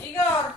Igor!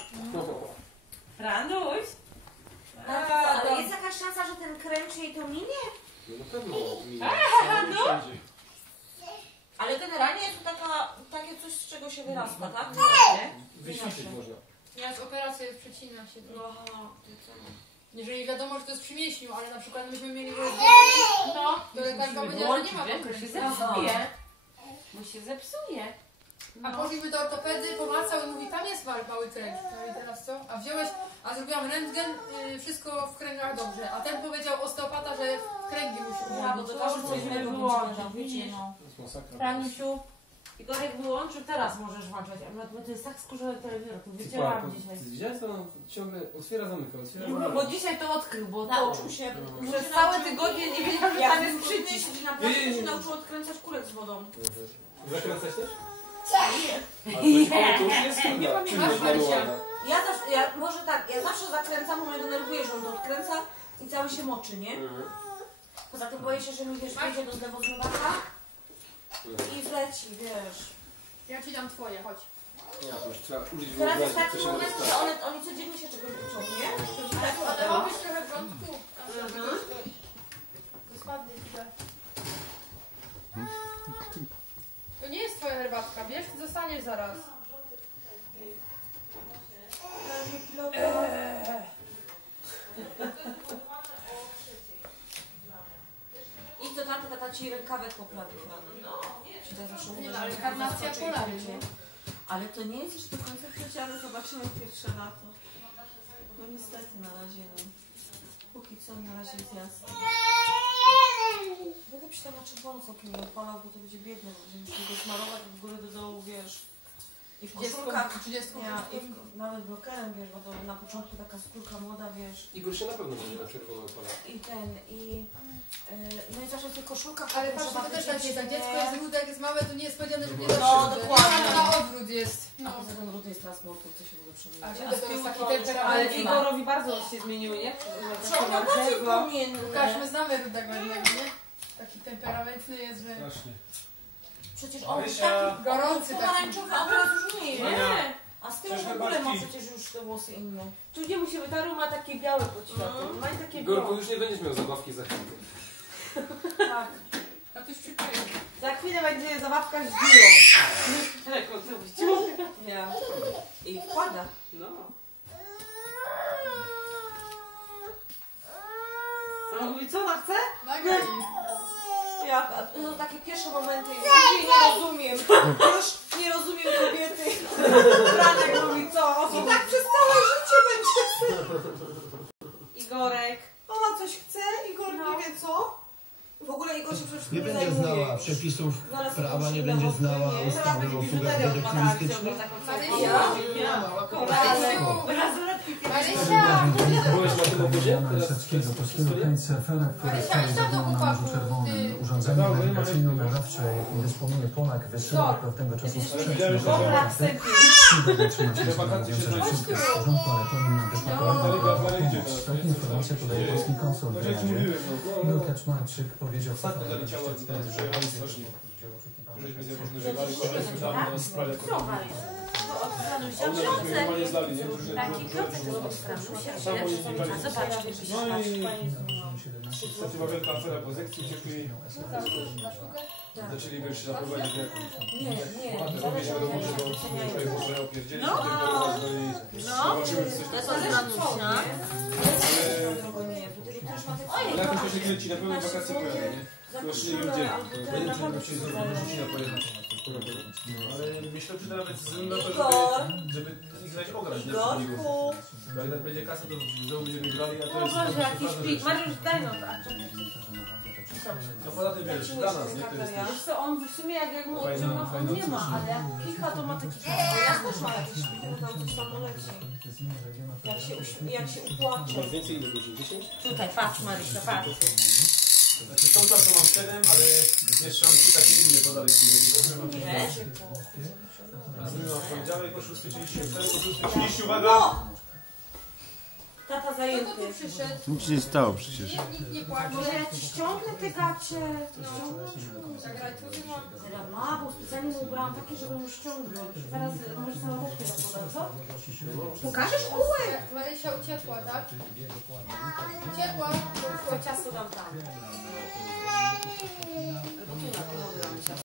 Franuś? Ale jest jakaś szansa, że ten kręczy jej to minie? No na pewno minie. No. Ale generalnie jest to takie coś, z czego się wyrasta, tak? Wyświetlić można. Miałeś operację, przecina się. Jeżeli wiadomo, że to jest przy mięśniu, ale na przykład myśmy mieli No, to lekarka powiedziała, że nie ma bo się pokrętów. zepsuje. Bo się zepsuje. A poszliśmy do ortopedy, pomacał i mówi, tam jest mały kręg. No i teraz co? A zrobiłam rentgen, wszystko w kręgach dobrze. A ten powiedział osteopata, że kręgi musi Ja, bo to każdy coś innego wyłączyć, wiecie, no. To jest masakra. Franusiu, Igorek wyłączył, teraz możesz włączać. Bo to jest tak skurzone telewizor, to wycierałam dzisiaj. Widziałeś, co on ciągle otwiera, zamyka, otwiera, No, zamyka. bo dzisiaj to odkrył, bo to Nauczył się. przez całe tygodnie nie wiedział, że tam jest przycisk. Naprawdę się nauczył odkręcać kulek z wodą. Zakręcać też? Nie. To już jest Nie chyba. pamiętasz, Marysia. Może tak, ja zawsze zakręcam, bo mnie denerwuje, że on to odkręca i cały się moczy, nie? Poza tym boję się, że mi wiesz, wejdzie do zdewozmywacza i wleci, wiesz. Ja ci dam twoje, chodź. Ja to już trzeba użyć Teraz jest wyobraźni, taki co się moment, może że stać. oni codziennie się czegoś uczą, nie? To się tak Ale ma być trochę w wątku. To spadnie tutaj. To nie jest twoja herbatka, wiesz? Ty zostaniesz zaraz. Idź do taty, tata ci rękawek poprawi, prawda? No, zawsze mówię, Nie, ale że karnacja zaskoczy i polary, będzie. nie? Ale to nie jest jeszcze do końca życia, ale zobaczymy pierwsze lato. No niestety na razie, no. Póki co na razie jest jasne. Będę się tam na czerwono całkiem nie odpalał, bo to będzie biedne, bo będziemy się go smarować od góry do dołu, wiesz. I w koszulkach, 30. nawet blokerem, wiesz, bo to na początku taka skórka młoda, wiesz. Igor się na pewno będzie na czerwono opala. No i zawsze w tych koszulkach... Ale patrz, to też tak jest, jak dziecko jest rude, jak jest małe, to nie jest powiedziane, że nie No, da się. dokładnie. Na odwrót jest. A No. poza tym rudy jest teraz mocno, co się w ogóle przemienia. A rudy to jest taki temperament. Ale Igorowi bardzo się zmieniły, nie? On ma bardziej płomienny. Łukasz, my znamy rudego jednego, nie? Taki temperamentny jest, że... Strasznie. Przecież on jest Marysia. taki Gorący taki. pomarańczowy, a teraz już nie jest. Nie! A z tyłu w ogóle ma przecież już te włosy inne. Tu nie musimy, ta ma takie białe podświatły. Ma i takie Igorku, białe. już nie będziesz miał zabawki za chwilę. Tak. A to już przykryje. Za chwilę będzie zabawka z biło. Rekord zrobić. Ja. I wkłada. No. A on mówi, co ona chce? Nagraj. Ja, no takie pierwsze momenty, już nie rozumiem. Już nie rozumiem kobiety. Franek mówi, co? I tak przez całe życie będzie. Igorek. Ona coś chce, Igor nie wie co. W ogóle Igor się przede wszystkim Nie będzie znała przepisów prawa, nie będzie znała ustawy o usługach detektywistycznych. Byłeś na tym obozie? Szewskiego, polskiego kitesurfera, który stoi na Morzu Czerwonym. Urządzenie nawigacyjno-nadawcze, jakim dysponuje Polak, wysyła od pewnego czasu sprzeczne Dobra, wstępnie. Nie będę trzymać się mówiące, że wszystko jest w porządku, ale powinien być pomóc. Takie informacje podaje polski konsul w Kanadzie. Igor Kaczmarczyk powiedział w Żeśmy z różnych żegali, na sprawie. Taki kropek z Franusia. Zobaczcie. To była wielka afera po sekcji uciekli. Zaczęli się zaprowadzić Nie. No. To jest od Franusia. Ale jakoś to się kręci, na pewno wakacje pełne, nie? Właśnie ludzie. Ja nie wiem, czy nam się zrobić na pojechać. Ale myślę, że nawet na to, żeby ich znać ograć. Igorku. Jak będzie kasa, to znowu będziemy grali, a to O jest... Boże, jakiś plik. Mariusz, daj no tak. No poza tym wiesz, dla nas, nie? To jest też... Wiesz co, on w sumie jak mu odciągnął, on nie ma, ale jak kicha, to ma taki Ja też mam jakieś szpilki, tam coś tam leci. Jak się upłacze. Masz więcej ile godzin? 10? Tutaj, patrz Marysia, patrz. Znaczy tą czasą mam 7, ale jeszcze mam 3 takie inne podane. A z nimi mam w poniedziałek o 6:30, po 6:30, uwaga! Tata Kto tu zajęty. przyszedł? Nic się nie stało przecież. Nie płacze. Może ja ci ściągnę te gacie? Zagrać trudno. Zaraz ma, bo specjalnie mu ubrałam takie, żeby mu ściągnąć. Zaraz może sałateczkę zakładać, co? Pokażesz kółek? Marysia uciekła, tak? Uciekła. To ciasto dam tam.